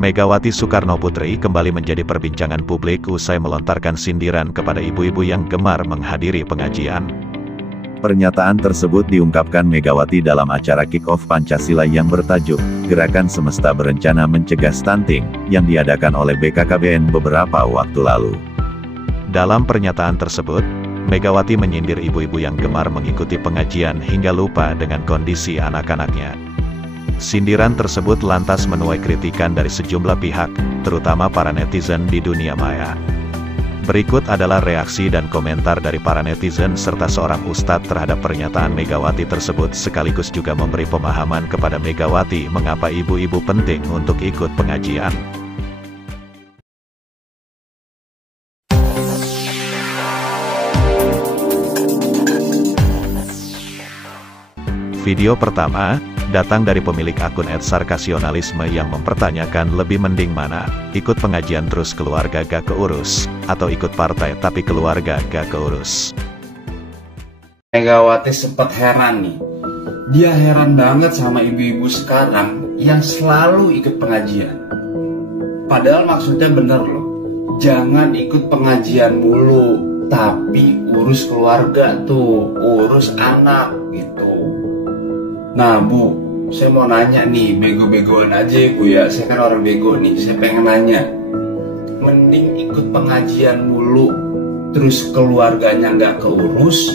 Megawati Soekarnoputri kembali menjadi perbincangan publik usai melontarkan sindiran kepada ibu-ibu yang gemar menghadiri pengajian. Pernyataan tersebut diungkapkan Megawati dalam acara kick-off Pancasila yang bertajuk Gerakan Semesta Berencana Mencegah Stunting, yang diadakan oleh BKKBN beberapa waktu lalu. Dalam pernyataan tersebut, Megawati menyindir ibu-ibu yang gemar mengikuti pengajian hingga lupa dengan kondisi anak-anaknya. Sindiran tersebut lantas menuai kritikan dari sejumlah pihak, terutama para netizen di dunia maya. Berikut adalah reaksi dan komentar dari para netizen serta seorang ustadz terhadap pernyataan Megawati tersebut, sekaligus juga memberi pemahaman kepada Megawati mengapa ibu-ibu penting untuk ikut pengajian. Video pertama datang dari pemilik akun @sarkasionalisme yang mempertanyakan lebih mending mana, ikut pengajian terus keluarga gak keurus, atau ikut partai tapi keluarga gak keurus. Megawati sempat heran nih. Dia heran banget sama ibu-ibu sekarang yang selalu ikut pengajian. Padahal maksudnya bener loh. Jangan ikut pengajian mulu, tapi urus keluarga tuh, urus anak gitu. Nah Bu, saya mau nanya nih, bego-begoan aja ya Bu ya, saya kan orang bego nih, saya pengen nanya. Mending ikut pengajian mulu, terus keluarganya nggak keurus,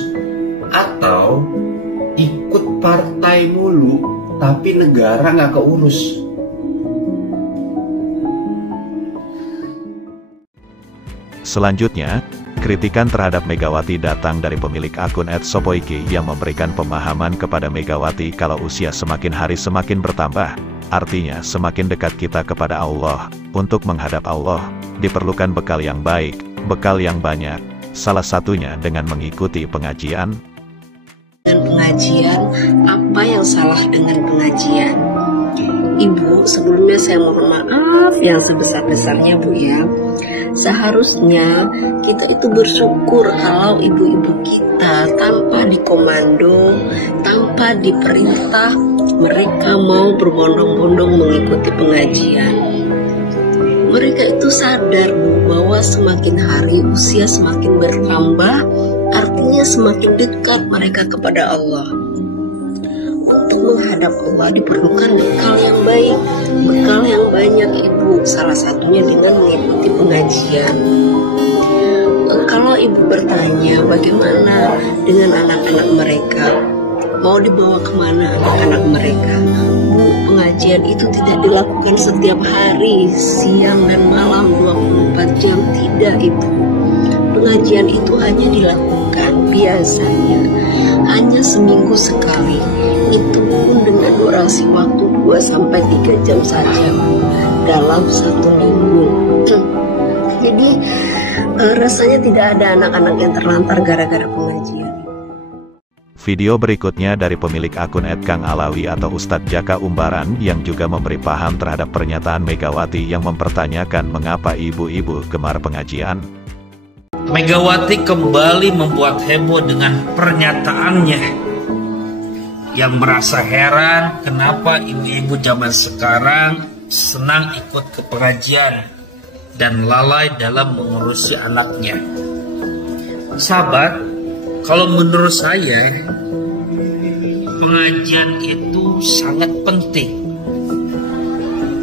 atau ikut partai mulu, tapi negara nggak keurus? Selanjutnya, kritikan terhadap Megawati datang dari pemilik akun @sopoiki yang memberikan pemahaman kepada Megawati kalau usia semakin hari semakin bertambah, artinya semakin dekat kita kepada Allah. Untuk menghadap Allah, diperlukan bekal yang baik, bekal yang banyak, salah satunya dengan mengikuti pengajian. Dengan pengajian, apa yang salah dengan pengajian? Ibu, sebelumnya saya mohon maaf yang sebesar-besarnya Bu ya. Seharusnya kita itu bersyukur kalau ibu-ibu kita tanpa dikomando, tanpa diperintah, mereka mau berbondong-bondong mengikuti pengajian. Mereka itu sadar Bu, bahwa semakin hari usia semakin bertambah, artinya semakin dekat mereka kepada Allah. Untuk menghadap Allah diperlukan bekal yang baik, bekal yang banyak Ibu, salah satunya dengan mengikuti pengajian. Kalau Ibu bertanya bagaimana dengan anak-anak mereka, mau dibawa kemana anak-anak mereka? Bu, pengajian itu tidak dilakukan setiap hari, siang dan malam 24 jam, tidak Ibu. Pengajian itu hanya dilakukan biasanya hanya seminggu sekali, itu pun dengan durasi waktu 2-3 jam saja dalam 1 minggu. Jadi rasanya tidak ada anak-anak yang terlantar gara-gara pengajian. Video berikutnya dari pemilik akun @kangalawi atau Ustadz Jaka Umbaran yang juga memberi paham terhadap pernyataan Megawati yang mempertanyakan mengapa ibu-ibu gemar pengajian. Megawati kembali membuat heboh dengan pernyataannya yang merasa heran kenapa ibu-ibu zaman sekarang senang ikut ke pengajian dan lalai dalam mengurusi anaknya. Sahabat, kalau menurut saya pengajian itu sangat penting,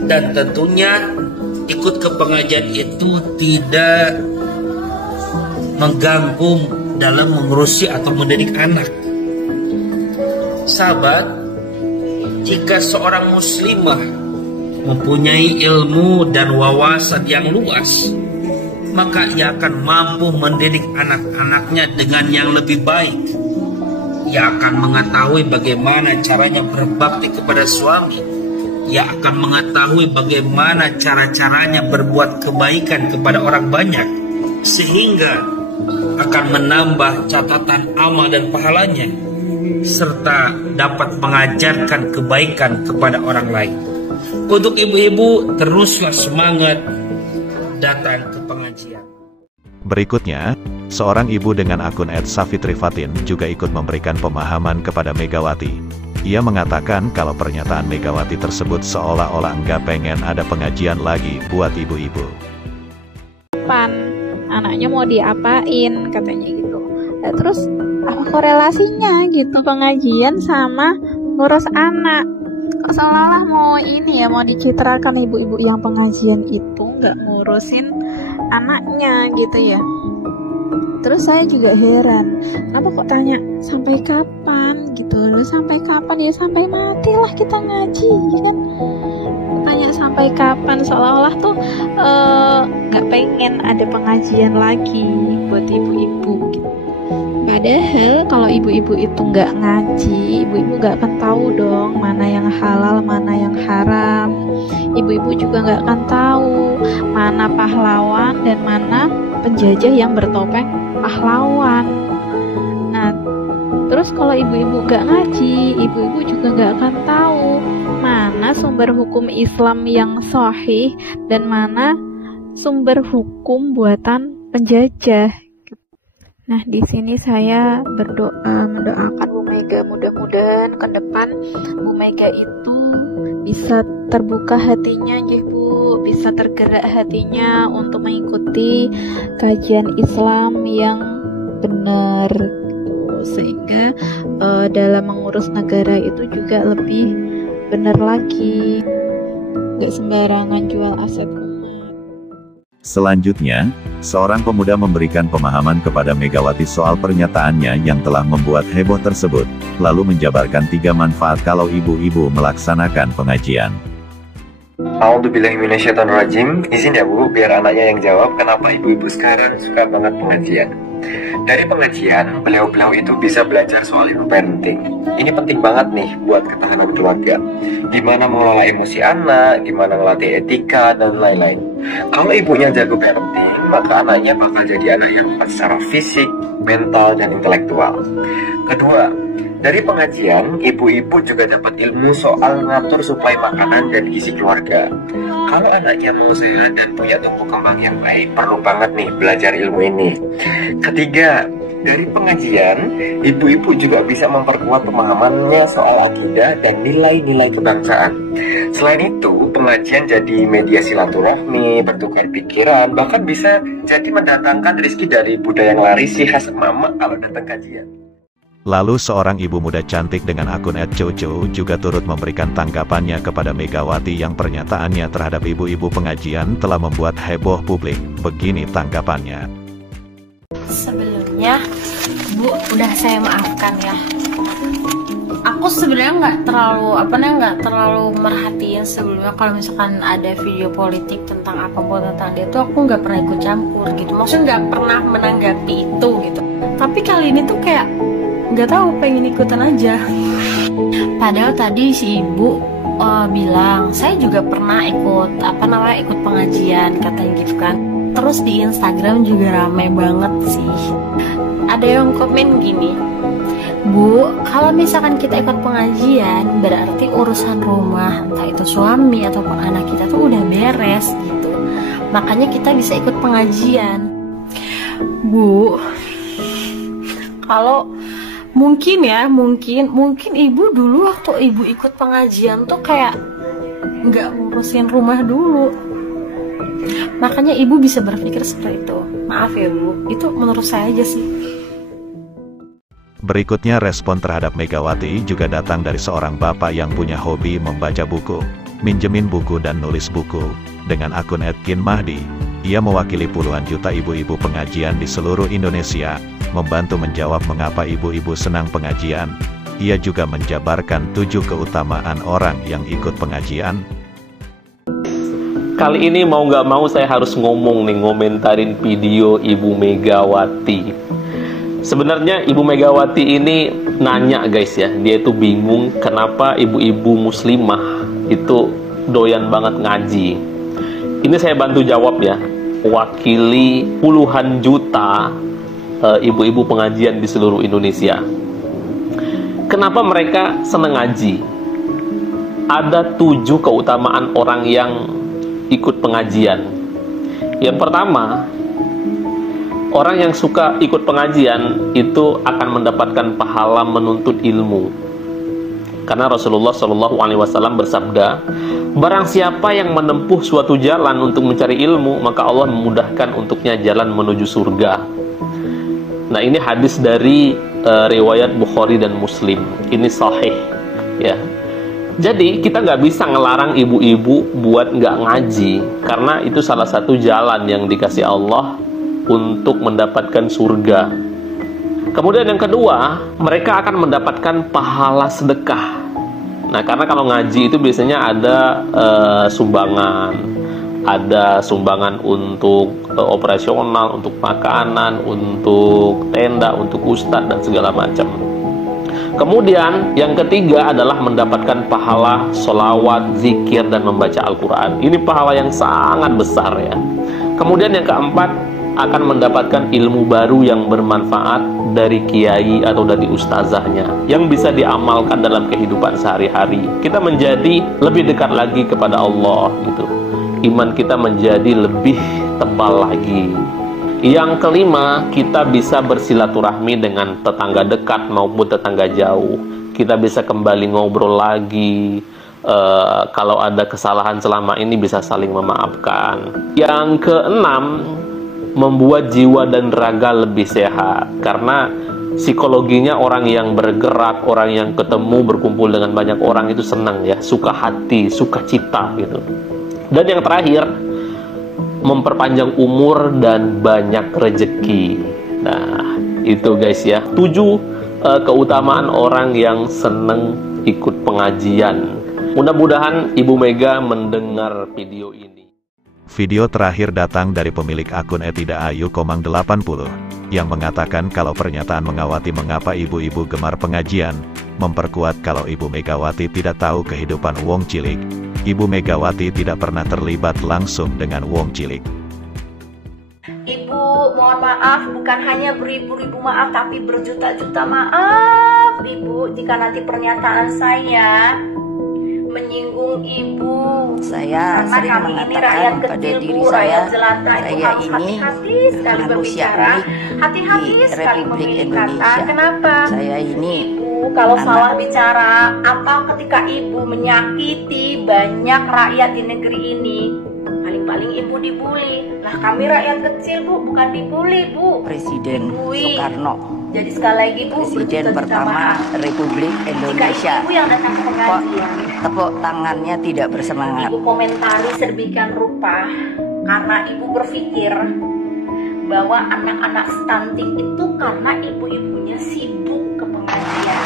dan tentunya ikut ke pengajian itu tidak mengganggu dalam mengurusi atau mendidik anak. Sahabat, jika seorang muslimah mempunyai ilmu dan wawasan yang luas, maka ia akan mampu mendidik anak-anaknya dengan yang lebih baik. Ia akan mengetahui bagaimana caranya berbakti kepada suami. Ia akan mengetahui bagaimana cara-caranya berbuat kebaikan kepada orang banyak, sehingga akan menambah catatan amal dan pahalanya, serta dapat mengajarkan kebaikan kepada orang lain. Untuk ibu-ibu, teruslah semangat datang ke pengajian. Berikutnya, seorang ibu dengan akun @safitrifatin juga ikut memberikan pemahaman kepada Megawati. Ia mengatakan kalau pernyataan Megawati tersebut seolah-olah enggak pengen ada pengajian lagi buat ibu-ibu. Anaknya mau diapain katanya gitu. Nah, terus apa korelasinya gitu pengajian sama ngurus anak? Seolah-olah mau ini ya, mau dicitrakan ibu-ibu yang pengajian itu nggak ngurusin anaknya gitu ya. Terus saya juga heran, kenapa kok tanya sampai kapan gitu loh? Sampai kapan ya? Sampai matilah kita ngaji kan? Tanya sampai kapan, seolah-olah tuh gak pengen ada pengajian lagi buat ibu-ibu gitu. Padahal kalau ibu-ibu itu gak ngaji, ibu-ibu gak akan tahu dong mana yang halal, mana yang haram. Ibu-ibu juga gak akan tahu mana pahlawan dan mana penjajah yang bertopeng pahlawan. Nah, terus kalau ibu-ibu gak ngaji, ibu-ibu juga gak akan tahu mana sumber hukum Islam yang sahih dan mana sumber hukum buatan penjajah. Nah, di sini saya berdoa, mendoakan Bu Mega, mudah-mudahan ke depan Bu Mega itu bisa terbuka hatinya, Bu, bisa tergerak hatinya untuk mengikuti kajian Islam yang benar gitu. Sehingga dalam mengurus negara itu juga lebih benar lagi, nggak sembarangan jual aset umat. Selanjutnya, seorang pemuda memberikan pemahaman kepada Megawati soal pernyataannya yang telah membuat heboh tersebut, lalu menjabarkan 3 manfaat kalau ibu-ibu melaksanakan pengajian. A'udzubillahiminasyaitonirrajim. Izin ya Bu, biar anaknya yang jawab kenapa ibu-ibu sekarang suka banget pengajian. Dari pengajian, beliau-beliau itu bisa belajar soal ilmu parenting. Ini penting banget nih buat ketahanan keluarga. Gimana mengelola emosi anak, gimana ngelatih etika, dan lain-lain. Kalau ibunya jago parenting, maka anaknya bakal jadi anak yang kuat secara fisik, mental, dan intelektual. Kedua, dari pengajian, ibu-ibu juga dapat ilmu soal ngatur suplai makanan dan gizi keluarga. Kalau anaknya mau sehat dan punya tumbuh kembang yang baik, perlu banget nih belajar ilmu ini. Ketiga, dari pengajian, ibu-ibu juga bisa memperkuat pemahamannya soal akidah dan nilai-nilai kebangsaan. Selain itu, pengajian jadi media silaturahmi, bertukar pikiran, bahkan bisa jadi mendatangkan rezeki dari budaya yang laris si khas mama kalau datang kajian. Lalu seorang ibu muda cantik dengan akun @coco juga turut memberikan tanggapannya kepada Megawati yang pernyataannya terhadap ibu-ibu pengajian telah membuat heboh publik. Begini tanggapannya. Sebelumnya, Bu, udah saya maafkan ya. Aku sebenarnya nggak terlalu merhatiin sebelumnya kalau misalkan ada video politik tentang apapun tentang dia tuh aku nggak pernah ikut campur gitu. Maksudnya nggak pernah menanggapi itu gitu. Tapi kali ini tuh kayak nggak tahu, pengen ikutan aja. Padahal tadi si ibu bilang saya juga pernah ikut pengajian katanya gitu kan. Terus di Instagram juga rame banget sih. Ada yang komen gini, Bu, kalau misalkan kita ikut pengajian berarti urusan rumah, entah itu suami ataupun anak kita tuh udah beres gitu. Makanya kita bisa ikut pengajian. Bu, kalau mungkin ibu dulu waktu ibu ikut pengajian tuh kayak nggak ngurusin rumah dulu, makanya ibu bisa berpikir seperti itu. Maaf ya Bu, itu menurut saya aja sih. Berikutnya respon terhadap Megawati juga datang dari seorang bapak yang punya hobi membaca buku, minjemin buku dan nulis buku, dengan akun @kinmahdi. Ia mewakili puluhan juta ibu-ibu pengajian di seluruh Indonesia, membantu menjawab mengapa ibu-ibu senang pengajian. Ia juga menjabarkan 7 keutamaan orang yang ikut pengajian. Kali ini mau nggak mau saya harus ngomentarin video Ibu Megawati. Sebenarnya Ibu Megawati ini nanya guys ya, dia itu bingung kenapa ibu-ibu muslimah itu doyan banget ngaji. Ini saya bantu jawab ya, wakili puluhan juta ibu-ibu pengajian di seluruh Indonesia. Kenapa mereka senang ngaji? Ada 7 keutamaan orang yang ikut pengajian. Yang pertama, orang yang suka ikut pengajian itu akan mendapatkan pahala menuntut ilmu. Karena Rasulullah Shallallahu Alaihi Wasallam bersabda, barang siapa yang menempuh suatu jalan untuk mencari ilmu, maka Allah memudahkan untuknya jalan menuju surga. Nah, ini hadis dari riwayat Bukhari dan Muslim. Ini sahih, ya. Jadi kita nggak bisa ngelarang ibu-ibu buat nggak ngaji, karena itu salah satu jalan yang dikasih Allah untuk mendapatkan surga. Kemudian yang kedua, mereka akan mendapatkan pahala sedekah. Nah, karena kalau ngaji itu biasanya ada sumbangan, ada sumbangan untuk operasional, untuk makanan, untuk tenda, untuk ustadz dan segala macam. Kemudian yang ketiga adalah mendapatkan pahala sholawat, zikir, dan membaca Al-Quran. Ini pahala yang sangat besar, ya. Kemudian yang keempat, akan mendapatkan ilmu baru yang bermanfaat dari kiai atau dari ustazahnya, yang bisa diamalkan dalam kehidupan sehari-hari. Kita menjadi lebih dekat lagi kepada Allah, gitu. Iman kita menjadi lebih tebal lagi. Yang kelima, kita bisa bersilaturahmi dengan tetangga dekat maupun tetangga jauh. Kita bisa kembali ngobrol lagi. Kalau ada kesalahan selama ini bisa saling memaafkan. Yang keenam, membuat jiwa dan raga lebih sehat. Karena psikologinya orang yang bergerak, orang yang ketemu, berkumpul dengan banyak orang itu senang, ya, suka hati, suka cita, gitu. Dan yang terakhir, memperpanjang umur dan banyak rezeki. Nah, itu guys, ya, 7 keutamaan orang yang seneng ikut pengajian. Mudah-mudahan Ibu Mega mendengar video ini. Video terakhir datang dari pemilik akun @idaayu80 yang mengatakan kalau pernyataan Megawati mengapa ibu-ibu gemar pengajian memperkuat kalau Ibu Megawati tidak tahu kehidupan wong cilik. Ibu Megawati tidak pernah terlibat langsung dengan wong cilik. Ibu, mohon maaf, bukan hanya beribu-ribu maaf, tapi berjuta-juta maaf, Ibu, jika nanti pernyataan saya menyinggung Ibu. Saya karena sering kami ini mengatakan rakyat pada kecil, diri Bu, saya, rakyat jelata, Ibu saya harus ini hati-hati sekali manusia berbicara, unik hati-hati di sekali Republik memilih Indonesia. kata. Kenapa? Saya ini Kalau anak salah bicara atau ketika Ibu menyakiti banyak rakyat di negeri ini, paling-paling Ibu dibully. Lah kami rakyat kecil, Bu, bukan dibully, Bu. Presiden Dibully. Soekarno, Jadi sekali lagi, Bu, Presiden berjuta-juta pertama maaf. Republik Jika Indonesia. Ibu yang datang ke Kok pengajian, tepuk tangannya tidak bersemangat? Ibu komentari sedemikian rupa karena Ibu berpikir bahwa anak-anak stunting itu karena ibu-ibunya sibuk ke pengajian.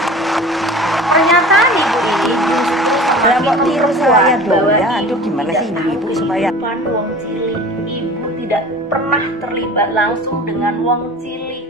Pernyataan Ibu ini justru Lah kok tiru saya dong, bahwa ya, aduh gimana sih ibu-ibu supaya kehidupan wong cilik. Ibu tidak pernah terlibat langsung dengan wong cilik.